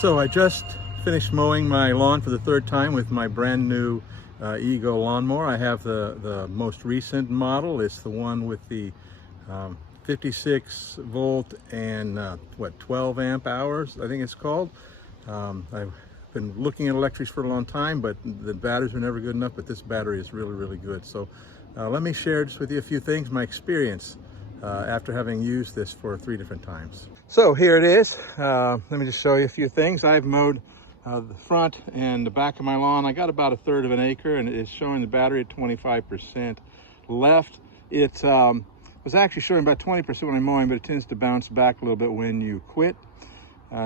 So I just finished mowing my lawn for the third time with my brand new Ego Lawnmower. I have the most recent model. It's the one with the 56 volt and 12 amp hours, I think it's called. I've been looking at electrics for a long time, but the batteries were never good enough, but this battery is really good. So let me share just with you a few things, my experience after having used this for 3 different times. So here it is. Let me just show you a few things. I've mowed the front and the back of my lawn. I got about 1/3 of an acre, and it's showing the battery at 25% left. It was actually showing about 20% when I'm mowing, but it tends to bounce back a little bit when you quit.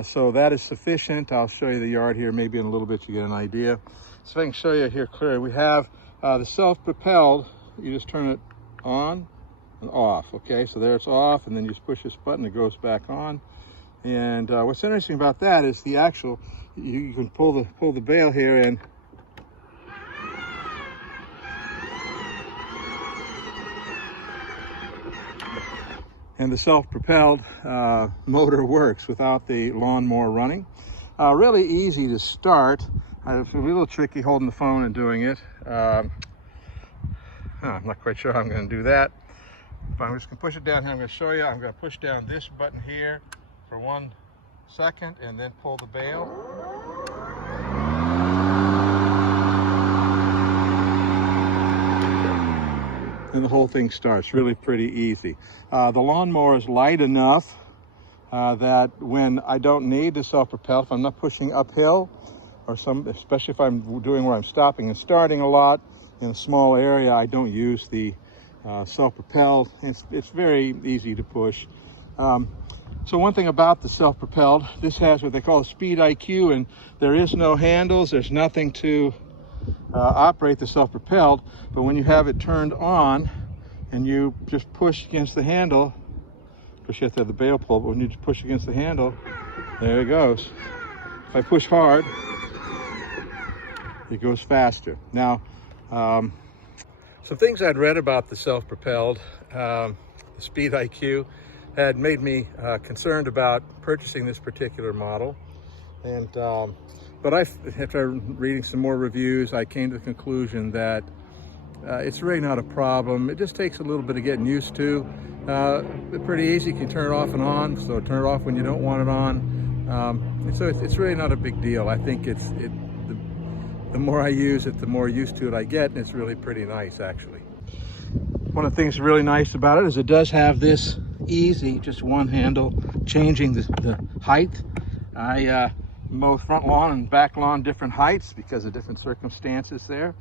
So that is sufficient. I'll show you the yard here. Maybe in a little bit you get an idea. So if I can show you here clearly, we have the self-propelled. You just turn it on and off. Okay, so there it's off, and then you just push this button, it goes back on. And what's interesting about that is the actual, you can pull the bail here, and the self-propelled motor works without the lawnmower running. Really easy to start. It's a little tricky holding the phone and doing it. I'm not quite sure how I'm going to do that. But I'm just going to push it down here. I'm going to show you. I'm going to push down this button here for 1 second and then pull the bail. And the whole thing starts. Really pretty easy. The lawnmower is light enough that when I don't need the self-propel, if I'm not pushing uphill, or especially if I'm doing where I'm stopping and starting a lot in a small area, I don't use the self-propelled. It's very easy to push. So one thing about the self-propelled, this has what they call a speed IQ, and there is no handles, there's nothing to operate the self-propelled, but when you have it turned on and you just push against the handle, of course you have to have the bail pull, but when you just push against the handle, there it goes. If I push hard, it goes faster. Now, some things I'd read about the self-propelled, the speed IQ, had made me concerned about purchasing this particular model. And but after reading some more reviews, I came to the conclusion that it's really not a problem. It just takes a little bit of getting used to. Pretty easy. You can turn it off and on, so turn it off when you don't want it on. And so it's really not a big deal. I think the more I use it, the more used to it I get, and it's really pretty nice, actually. One of the things really nice about it is it does have this easy, just one handle, changing the height. I mow front lawn and back lawn different heights because of different circumstances there.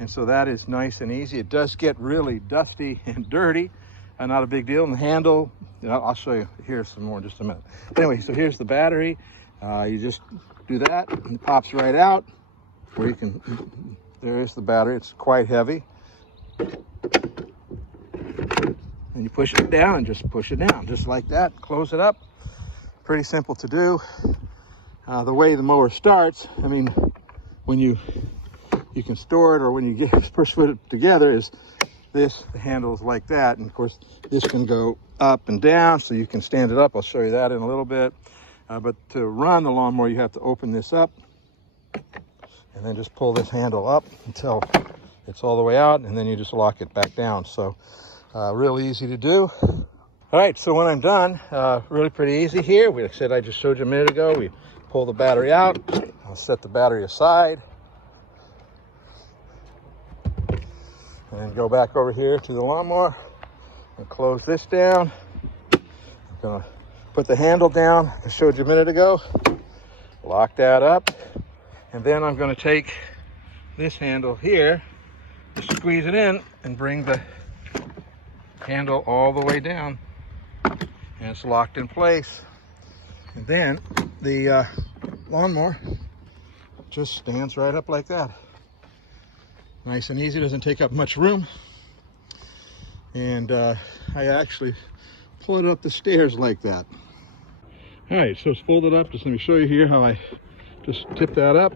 And so that is nice and easy. It does get really dusty and dirty, not a big deal. And the handle, I'll show you here some more in just a minute. Anyway, so here's the battery. You just do that and it pops right out. Where you can, there is the battery. It's quite heavy. And you push it down and just push it down, just like that. Close it up. Pretty simple to do. The way the mower starts, I mean, when you can store it, or when you first put it together, is this, the handle is like that. And of course, this can go up and down, so you can stand it up. I'll show you that in a little bit. But to run the lawnmower, you have to open this up and then just pull this handle up until it's all the way out, and then you just lock it back down. So real easy to do. All right, so when I'm done, really pretty easy here. Like I said, I just showed you a minute ago, we pull the battery out. I'll set the battery aside and then go back over here to the lawnmower and close this down. I'm gonna put the handle down I showed you a minute ago, lock that up. And then I'm going to take this handle here, just squeeze it in and bring the handle all the way down. And it's locked in place. And then the lawnmower just stands right up like that. Nice and easy, doesn't take up much room. And I actually pull it up the stairs like that. All right, so it's folded up. Just let me show you here how I just tip that up,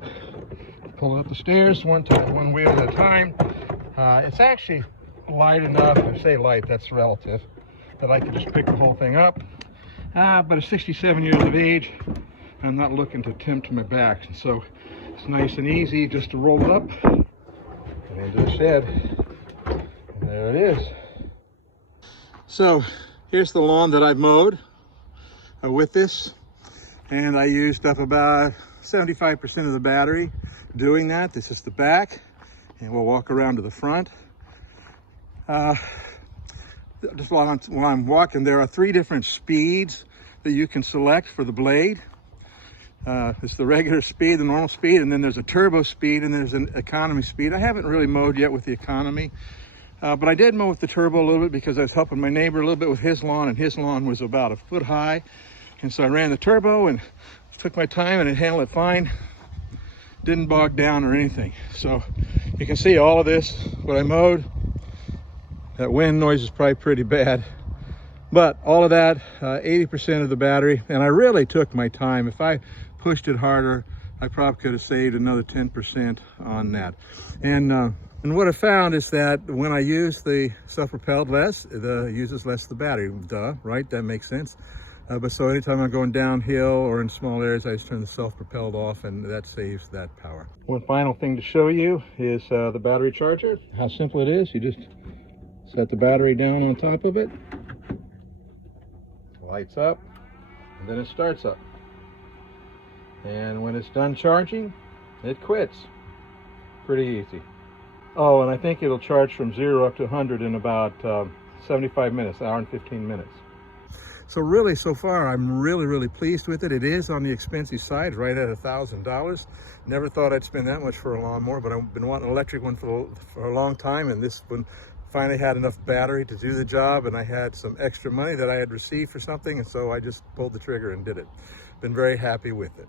pull it up the stairs one wheel at a time. It's actually light enough, I say light, that's relative, that I can just pick the whole thing up. but at 67 years of age, I'm not looking to tempt my back. And so it's nice and easy just to roll it up and into the shed. And there it is. So here's the lawn that I've mowed with this. And I used up about 75% of the battery doing that. This is the back. And we'll walk around to the front. Just while I'm walking, there are 3 different speeds that you can select for the blade. It's the regular speed, the normal speed, and then there's a turbo speed, and there's an economy speed. I haven't really mowed yet with the economy, but I did mow with the turbo a little bit because I was helping my neighbor a little bit with his lawn, and his lawn was about 1 foot high. And so I ran the turbo and took my time, and it handled it fine. Didn't bog down or anything. So you can see all of this, what I mowed. That wind noise is probably pretty bad. But all of that, 80% of the battery, and I really took my time. If I pushed it harder, I probably could have saved another 10% on that. And what I found is that when I use the self-propelled less, it uses less of the battery. Duh, right? That makes sense. But so anytime I'm going downhill or in small areas, I just turn the self-propelled off, and that saves that power. One final thing to show you is the battery charger. How simple it is. You just set the battery down on top of it. Lights up, and then it starts up. And when it's done charging, it quits. Pretty easy. Oh, and I think it'll charge from 0 up to 100 in about 75 minutes, 1 hour and 15 minutes. So really, so far, I'm really pleased with it. It is on the expensive side, right at $1,000. Never thought I'd spend that much for a lawnmower, but I've been wanting an electric one for a long time, and this one finally had enough battery to do the job, and I had some extra money that I had received for something, and so I just pulled the trigger and did it. Been very happy with it.